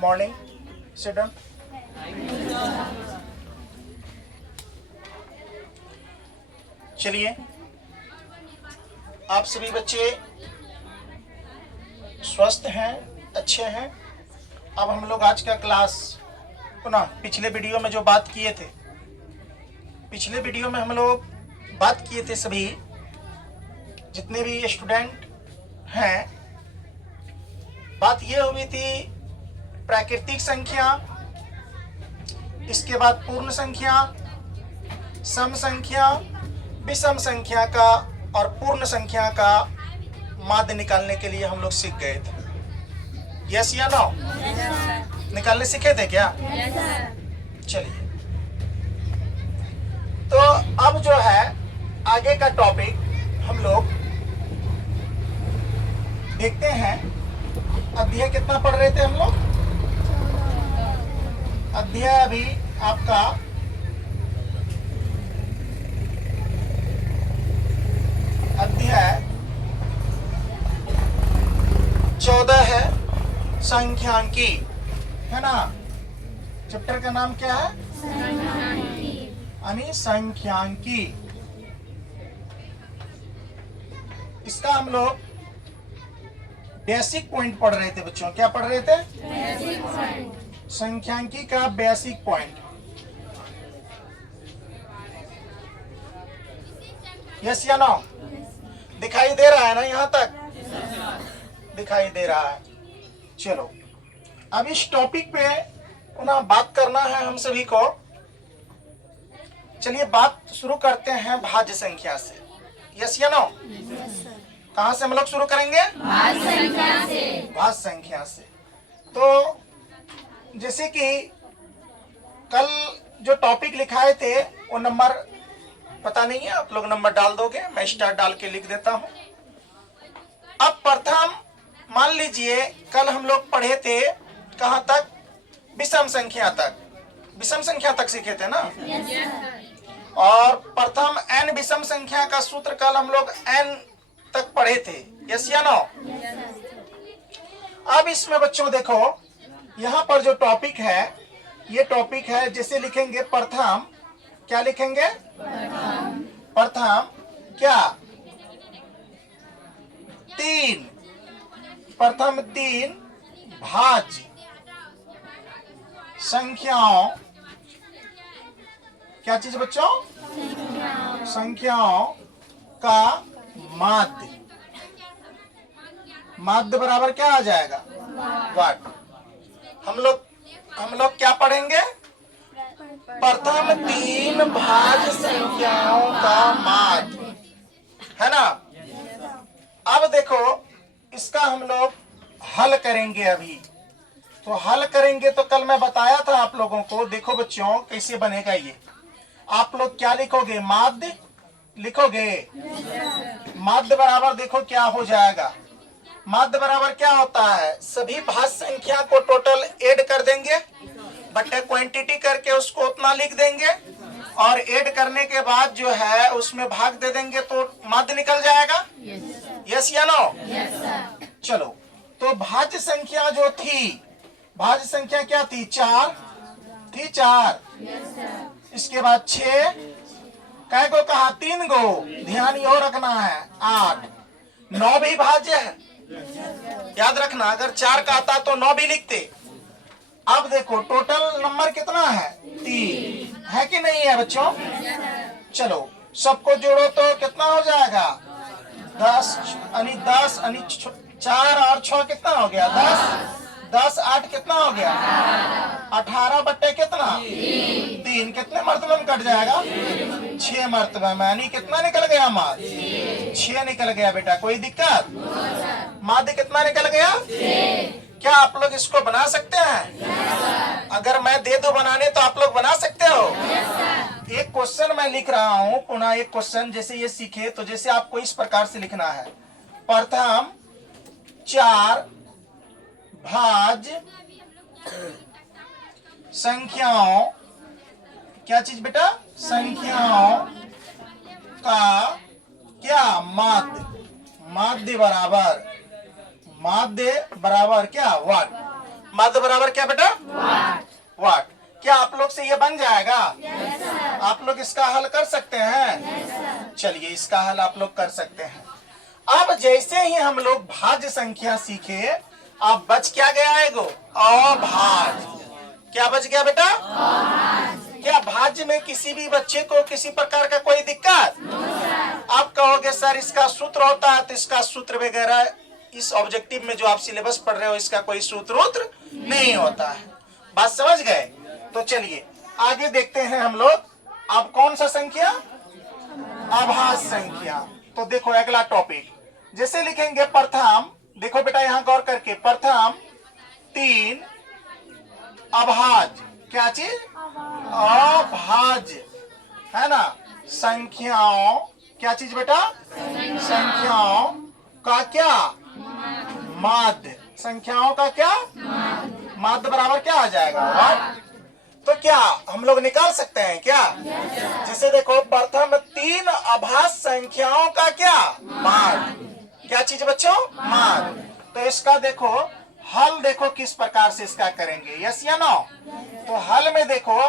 Morning, sit down. चलिए, आप सभी बच्चे स्वस्थ हैं, अच्छे हैं। अब हम लोग आज का क्लास पुनः पिछले वीडियो में जो बात किए थे, पिछले वीडियो में हम लोग बात किए थे, सभी जितने भी स्टूडेंट हैं, बात ये हुई थी प्राकृतिक संख्या, इसके बाद पूर्ण संख्या, सम संख्या, विषम संख्या का और पूर्ण संख्या का माध्य निकालने के लिए हम लोग सीख गए थे। यस या नो? निकालने सीखे थे क्या? चलिए, तो अब जो है आगे का टॉपिक हम लोग देखते हैं। अध्याय कितना पढ़ रहे थे हम लोग? अध्याय अभी आपका अध्याय 14 है, संख्यांकी, है ना? चैप्टर का नाम क्या है? यानी संख्यांकी। इसका हम लोग बेसिक पॉइंट पढ़ रहे थे बच्चों। क्या पढ़ रहे थे? Basic point. संख्यांकी का बेसिक पॉइंट। यस या नो? दिखाई दे रहा है ना? यहां तक दिखाई दे रहा है। चलो, अब इस टॉपिक पे पुनः बात करना है हम सभी को। चलिए, बात शुरू करते हैं भाज्य संख्या से। यस या नो? कहां से हम लोग शुरू करेंगे? भाज्य संख्या से। भाज्य संख्या से। तो जैसे कि कल जो टॉपिक लिखाए थे वो नंबर पता नहीं है, आप लोग नंबर डाल दोगे, मैं स्टार डाल के लिख देता हूं। अब प्रथम मान लीजिए कल हम लोग पढ़े थे कहां तक? विषम संख्या तक। विषम संख्या तक सीखे थे ना? और प्रथम n विषम संख्या का सूत्र कल हम लोग n तक पढ़े थे। यस या नो? अब इसमें बच्चों देखो, यहां पर जो टॉपिक है, ये टॉपिक है, जैसे लिखेंगे प्रथम, क्या लिखेंगे? प्रथम क्या? 3, प्रथम 3 भाज्य संख्याओं, क्या चीज बच्चों? संख्याओं का माध्य। माध्य बराबर क्या आ जाएगा? वाट। हम लोग क्या पढ़ेंगे? प्रथम 3 भाज्य संख्याओं का माध्य, है ना? अब देखो, इसका हम लोग हल करेंगे अभी। तो हल करेंगे तो कल मैं बताया था आप लोगों को। देखो बच्चों, कैसे बनेगा ये। आप लोग क्या लिखोगे? माध्य लिखोगे। माध्य बराबर देखो क्या हो जाएगा। माध्य बराबर क्या होता है? सभी भाज्य संख्या को टोटल ऐड कर देंगे, बटे क्वांटिटी करके उसको उतना लिख देंगे, और ऐड करने के बाद जो है उसमें भाग दे देंगे तो माध्य निकल जाएगा। यस या नो? चलो, तो भाज्य संख्या जो थी, भाज्य संख्या क्या थी? 4 थी। 4, इसके बाद 6, कै को कहा? 3 गो। ध्यान यो रखना है। 8, 9 भी भाज्य है, याद रखना। अगर 4 का आता तो 9 भी लिखते। अब देखो टोटल नंबर कितना है? 3 है कि नहीं है बच्चों? चलो, सबको जोड़ो तो कितना हो जाएगा? 10 यानी 10 यानी 4 और 6 कितना हो गया? 10। 10 8 कितना हो गया? 18 बट्टे कितना? 3। कितने मर्तबे में कट जाएगा? 6 मर्तबे में। यानी कितना निकल गया माध्य? 6 निकल गया बेटा। कोई दिक्कत? माध्य कितना निकल गया? 6। क्या आप लोग इसको बना सकते हैं? अगर मैं दे दो बनाने तो आप लोग बना सकते हो? एक क्वेश्चन मैं लिख रहा हूं, पुनः एक क्वेश्चन। जैसे ये सीखे तो जैसे आपको इस प्रकार से लिखना है। प्रथम 4 भाज्य संख्याओं, क्या चीज बेटा? संख्याओं का क्या? माध्य। माध्य बराबर क्या? वाट। माध्य बराबर क्या बेटा? वाट। क्या आप लोग से ये बन जाएगा? आप लोग इसका हल कर सकते हैं? चलिए इसका हल आप लोग कर सकते हैं। अब जैसे ही हम लोग भाज्य संख्या सीखे, अब बच क्या गया? एगो अभाज्य। क्या बच गया बेटा? क्या भाज्य में किसी भी बच्चे को किसी प्रकार का कोई दिक्कत? आप कहोगे सर इसका सूत्र होता है, तो इसका सूत्र वगैरह इस ऑब्जेक्टिव में जो आप सिलेबस पढ़ रहे हो इसका कोई सूत्र नहीं होता है। बात समझ गए? तो चलिए आगे देखते हैं हम लोग। अब कौन सा संख्या? अभाज्य संख्या। तो देखो अगला टॉपिक जैसे लिखेंगे प्रथम, देखो बेटा यहां गौर करके, प्रथम 3 अभाज्य, क्या चीज? अभाज्य है ना, संख्याओं, क्या चीज बेटा? संख्याओं का क्या? माध्य। संख्याओं का क्या? माध्य बराबर क्या आ जाएगा? वाट। तो क्या हम लोग निकाल सकते हैं क्या? जैसे देखो प्रथम 3 अभाज्य संख्याओं का क्या? माध्य। क्या चीज बच्चों? माध्य। तो इसका देखो हल, देखो किस प्रकार से इसका करेंगे, यस या नो? तो हल में देखो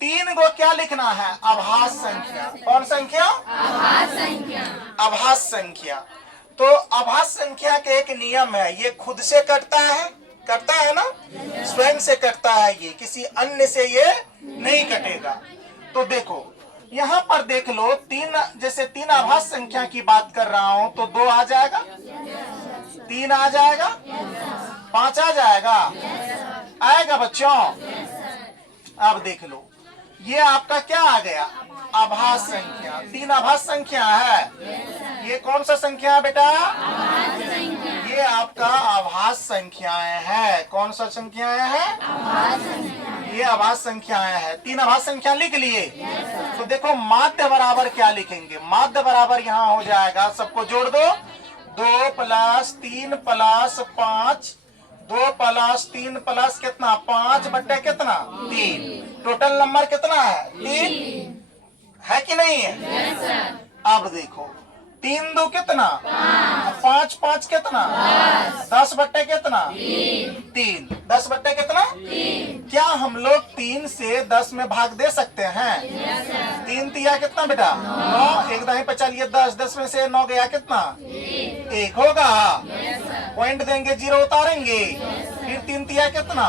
3 को क्या लिखना है? अभाज्य संख्या। कौन संख्या? अभाज्य संख्या। तो अभाज्य संख्या के एक नियम है, ये खुद से कटता है ना, स्वयं से कटता है, ये किसी अन्य से ये नहीं कटेगा। तो देखो यहाँ पर देख लो, 3 जैसे 3 अभाज्य संख्या की बात कर रहा हूं तो 2 आ जाएगा, 3 आ जाएगा, 5 आ जाएगा, आएगा बच्चों? अब देख लो ये आपका क्या आ गया? अभाज्य संख्या। 3 अभाज्य संख्या है। ये कौन सा संख्या है बेटा? ये आपका अभाज्य संख्याएं है। कौन सा संख्याएं है? ये अभाज्य संख्याएं है। 3 अभाज्य संख्या लिख लिए। तो देखो माध्य बराबर क्या लिखेंगे? माध्य बराबर यहाँ हो जाएगा, सबको जोड़ दो, 2 + 3 + 5, 2 + 3 + कितना? 5 बट्टे कितना? 3। टोटल नंबर कितना है? 3 है कि नहीं है? अब देखो 3 2 कितना? 5 5 कितना? 10 बट्टे कितना? 3। 10 बट्टे कितना? क्या हम लोग 3 से 10 में भाग दे सकते हैं? 3 तिया कितना बेटा? 9। एक दाएं पे चलिए 10, 10 में से 9 गया कितना? 1 होगा। पॉइंट देंगे, 0 उतारेंगे, फिर 3 तिया कितना?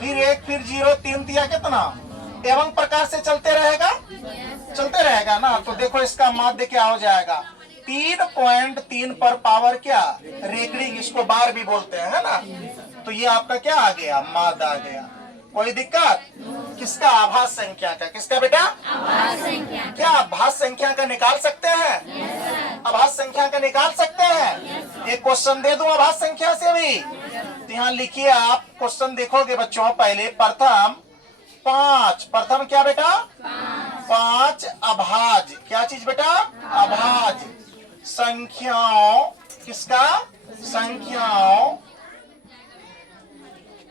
फिर 1, फिर 0, 3 तिया कितना? एवं प्रकार से चलते रहेगा ना। तो देखो इसका माध्य क्या हो जाएगा? 3.3 पर पावर क्या? रेकड़िंग, इसको बार भी बोलते हैं, है ना। तो ये आपका क्या आ गया? माध्य आ गया। कोई दिक्कत? किसका? अभाज्य संख्या का। किसका बेटा? क्या अभाज्य संख्या का निकाल सकते हैं? अभाज्य संख्या का निकाल सकते हैं? एक क्वेश्चन दे दूं अभाज्य संख्या से भी। तो यहाँ लिखिए आप, क्वेश्चन देखोगे बच्चों, पहले प्रथम 5, प्रथम क्या बेटा? 5 अभाज्य, क्या चीज बेटा? अभाज्य संख्याओं, किसका? संख्याओं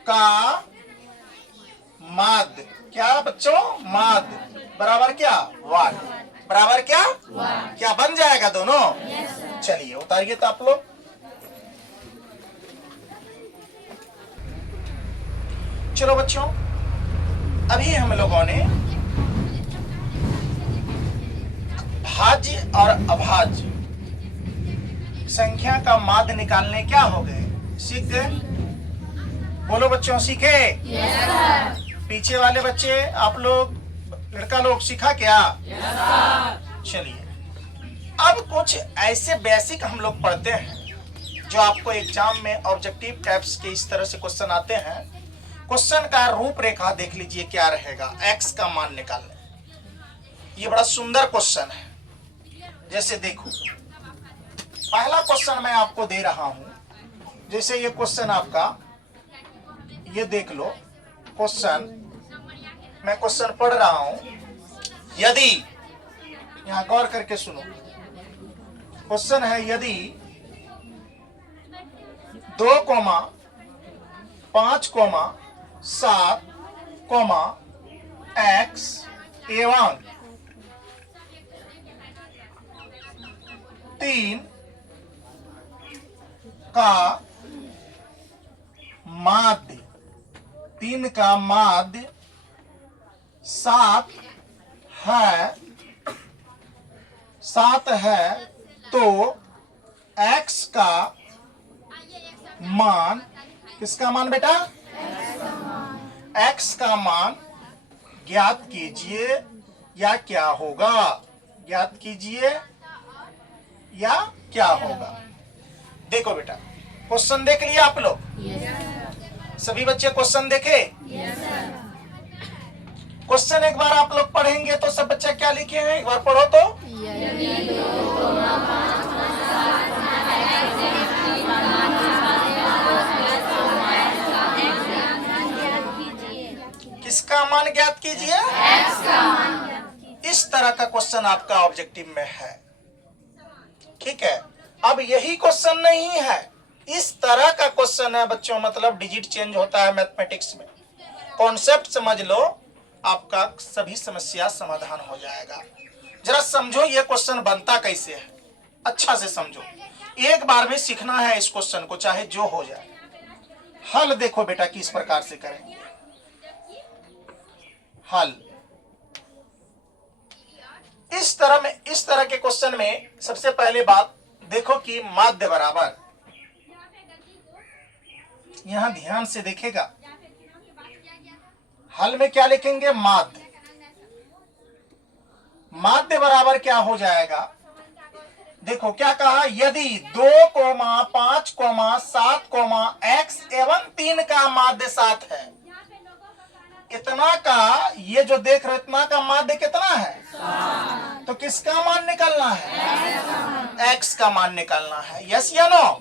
का माध्य। क्या बच्चों? माध्य बराबर क्या? वाट। बराबर क्या? क्या बन जाएगा दोनों? चलिए उतारिए तो आप लोग। चलो बच्चों, अभी हम लोगों ने भाज्य और अभाज्य संख्या का माध्य निकालने क्या हो गए? सीख गए? बोलो बच्चों, सीखे? पीछे वाले बच्चे, आप लोग, लड़का लोग, सीखा क्या? चलिए अब कुछ ऐसे बेसिक हम लोग पढ़ते हैं जो आपको एग्जाम में ऑब्जेक्टिव टाइप्स के इस तरह से क्वेश्चन आते हैं। क्वेश्चन का रूपरेखा देख लीजिए क्या रहेगा। x का मान निकालने, ये बड़ा सुंदर क्वेश्चन है। जैसे देखो पहला क्वेश्चन मैं आपको दे रहा हूं, जैसे ये क्वेश्चन आपका, ये देख लो क्वेश्चन, मैं क्वेश्चन पढ़ रहा हूं। यदि, यहां गौर करके सुनो, क्वेश्चन है यदि 2, 5, 7, x एवं 3 का माध्य 3 का माध्य 7 है तो x का मान, किसका मान बेटा? x का मान ज्ञात कीजिए या क्या होगा? ज्ञात कीजिए या क्या होगा? देखो बेटा, क्वेश्चन देख लिया आप लोग? सभी बच्चे क्वेश्चन देखे? क्वेश्चन एक बार आप लोग पढ़ेंगे तो सब बच्चे क्या लिखे हैं एक बार पढ़ो तो। किसका मान ज्ञात कीजिए? इस तरह का क्वेश्चन आपका ऑब्जेक्टिव में है। ठीक है, अब यही क्वेश्चन नहीं है, इस तरह का क्वेश्चन है बच्चों, मतलब डिजिट चेंज होता है मैथमेटिक्स में। कॉन्सेप्ट समझ लो, आपका सभी समस्या समाधान हो जाएगा। जरा समझो ये क्वेश्चन बनता कैसे है, अच्छा से समझो। एक बार में सीखना है इस क्वेश्चन को, चाहे जो हो जाए। हल देखो बेटा किस प्रकार से करेंगे। हल इस तरह के क्वेश्चन में सबसे पहले बात देखो कि माध्य बराबर, यहां ध्यान से देखेगा, हल में क्या लिखेंगे? माध्य। माध्य बराबर क्या हो जाएगा? देखो क्या कहा, यदि 2, 5, 7, x एवं 3 का माध्य 7 है, इतना का, ये जो देख रहे इतना का माध्य कितना है? तो किसका मान निकालना है? x का मान निकालना है। यस या नो?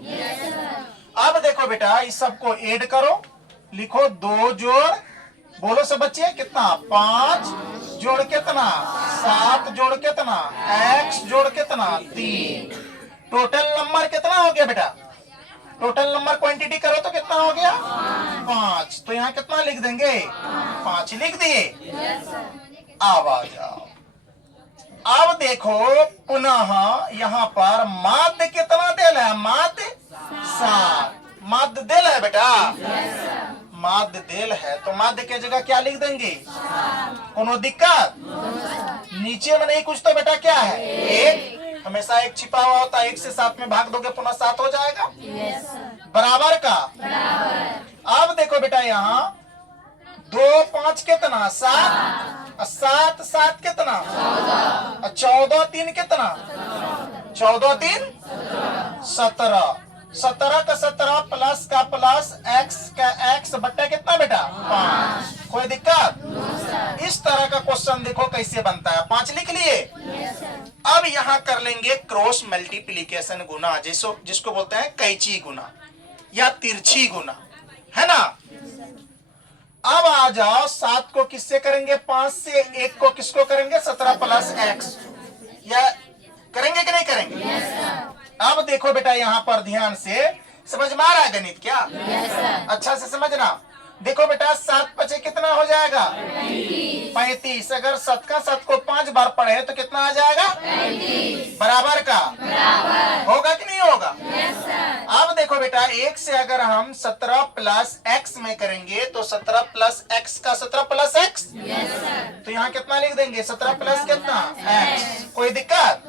अब देखो बेटा, इस सबको ऐड करो, लिखो 2 जोड़, बोलो सब बच्चे कितना? 5 जोड़ कितना? 7 जोड़ कितना? x जोड़ कितना? 3। टोटल नंबर कितना हो गया बेटा? टोटल नंबर क्वांटिटी करो तो कितना हो गया? 5। तो यहाँ कितना लिख देंगे? 5 लिख दिए। अब आ जाओ, अब देखो पुनः यहाँ पर माध्य कितना दिल है? माध्य 7। माध्य दिल है बेटा? माध्य दिल है तो माध्य की जगह क्या लिख देंगे? कोनो दिक्कत? नीचे में नहीं कुछ तो बेटा क्या है? 1। हमेशा 1 छिपा हुआ होता है, 1 से 7 में भाग दोगे पुनः 7 हो जाएगा। बराबर का? अब देखो बेटा, यहाँ 2, 5 कितना? 7। 7, 7 कितना? 14, 3 कितना? 14, 3 17। 17 का 17 प्लस का प्लस x का x बट्टा कितना बेटा? 5। कोई दिक्कत? इस तरह का क्वेश्चन देखो कैसे बनता है। 5 लिख लिए। अब यहाँ कर लेंगे क्रॉस मल्टीप्लीकेशन, गुना, जिसको बोलते हैं कैची गुना या तिरछी गुना, है ना? अब आ जाओ, 7 को किससे करेंगे? 5 से। 1 को किसको करेंगे? 17 प्लस x, या करेंगे कि नहीं करेंगे? अब देखो बेटा, यहाँ पर ध्यान से समझ में आ रहा है गणित क्या? अच्छा से समझना। देखो बेटा, 7 पचे कितना हो जाएगा? 35। अगर 7 का 7 को 5 बार पढ़े तो कितना आ जाएगा? 35। बराबर का? होगा कि नहीं होगा? अब देखो बेटा, 1 से अगर हम 17 प्लस x में करेंगे तो 17 प्लस x का 17 प्लस x, तो यहाँ कितना लिख देंगे? 17 प्लस कितना? x। कोई दिक्कत?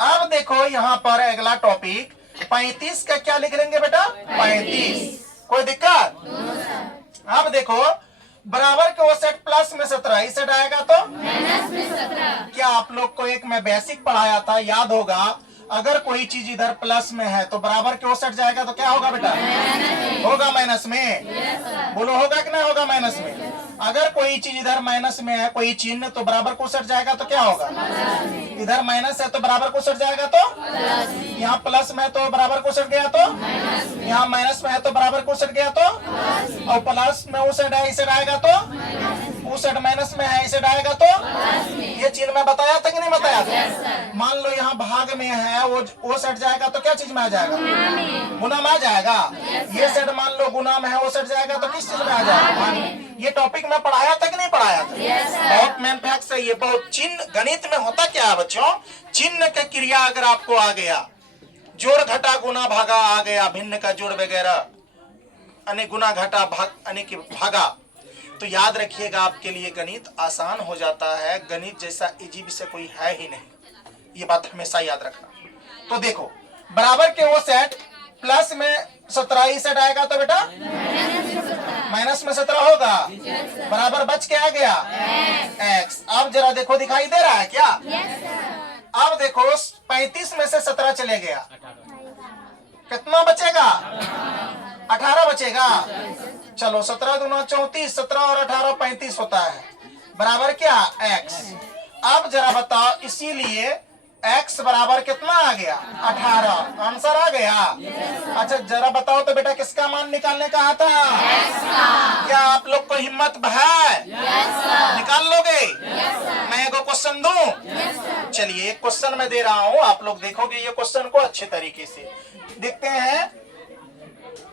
अब देखो यहाँ पर अगला टॉपिक 35 का क्या लिख लेंगे बेटा? 35। कोई दिक्कत? अब देखो, बराबर के वो सेट प्लस में 17, इस सेट आएगा तो माइनस में 17। क्या आप लोग को एक मैं बेसिक पढ़ाया था, याद होगा? अगर कोई चीज इधर प्लस में है तो बराबर के वो सेट जाएगा तो क्या होगा बेटा? होगा माइनस में। बोलो होगा कि नहीं होगा माइनस में? अगर कोई चीज इधर माइनस में है, कोई चिन्ह, तो बराबर को सेट जाएगा तो क्या होगा? इधर माइनस है तो बराबर को सेट जाएगा तो, यहाँ प्लस में है तो बराबर को सेट गया तो, यहाँ माइनस में है तो बराबर को सेट गया तो, और प्लस में वो सेट है, इसे आएगा तो, वो सेट माइनस में है, इसे आएगा तो। ये चिन्ह में बताया था कि नहीं बताया था? मान लो यहाँ भाग में है, वो सेट जाएगा तो क्या चीज में आ जाएगा? गुना में आ जाएगा। ये सेट मान लो गुना में है, वो सेट जाएगा तो किस चीज में आ जाएगा? ये टॉपिक में पढ़ाया था कि नहीं पढ़ाया था? बहुत मेन फैक्ट है ये। बहुत चिन्ह गणित में होता क्या है बच्चों? चिन्ह का क्रिया अगर आपको आ गया, जोड़ घटा गुना भागा आ गया, भिन्न का जोड़ वगैरह, अनेक गुना घटा भाग अनेक भागा। तो याद रखिएगा, आपके लिए गणित आसान हो जाता है। गणित जैसा इजी विषय कोई है ही नहीं, ये बात हमेशा याद रखना। तो देखो, बराबर के वो सेट प्लस में 17 ही सेट आएगा तो बेटा माइनस में 17 होगा, बराबर बच के आ गया x। अब जरा देखो, दिखाई दे रहा है क्या? अब देखो 35 में से 17 चले गया, कितना बचेगा? 18 बचेगा। चलो 17 दूना 34, 17 और 18 35 होता है, बराबर क्या? x। अब जरा बताओ, इसीलिए x बराबर कितना आ गया? 18। आंसर आ गया। अच्छा जरा बताओ तो बेटा, किसका मान निकालने का आता है? क्या आप लोग को हिम्मत है? निकाल लोगे? मैं एगो क्वेश्चन दूं? चलिए एक क्वेश्चन मैं दे रहा हूं, आप लोग देखोगे ये क्वेश्चन को अच्छे तरीके से। देखते हैं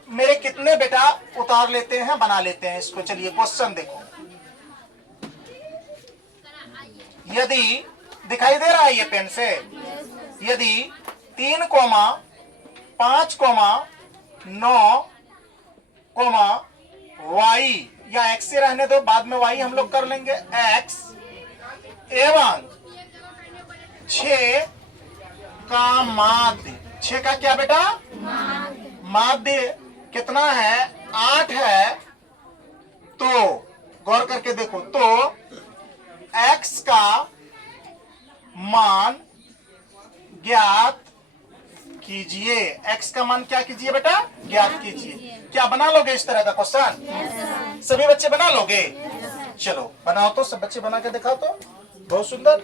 मेरे कितने बेटा उतार लेते हैं, बना लेते हैं इसको। चलिए क्वेश्चन देखो, यदि दिखाई दे रहा है ये पेन से, यदि 3, 5, 9, y या x से रहने दो, बाद में y हम लोग कर लेंगे, x एवं 6 का माध्य। 6 का क्या बेटा? माध्य कितना है? 8 है। तो गौर करके देखो, तो x का मान ज्ञात कीजिए। x का मान क्या कीजिए बेटा? ज्ञात कीजिए। क्या बना लोगे इस तरह का क्वेश्चन? सभी बच्चे बना लोगे? चलो बनाओ तो, सब बच्चे बना के दिखाओ तो, बहुत सुंदर।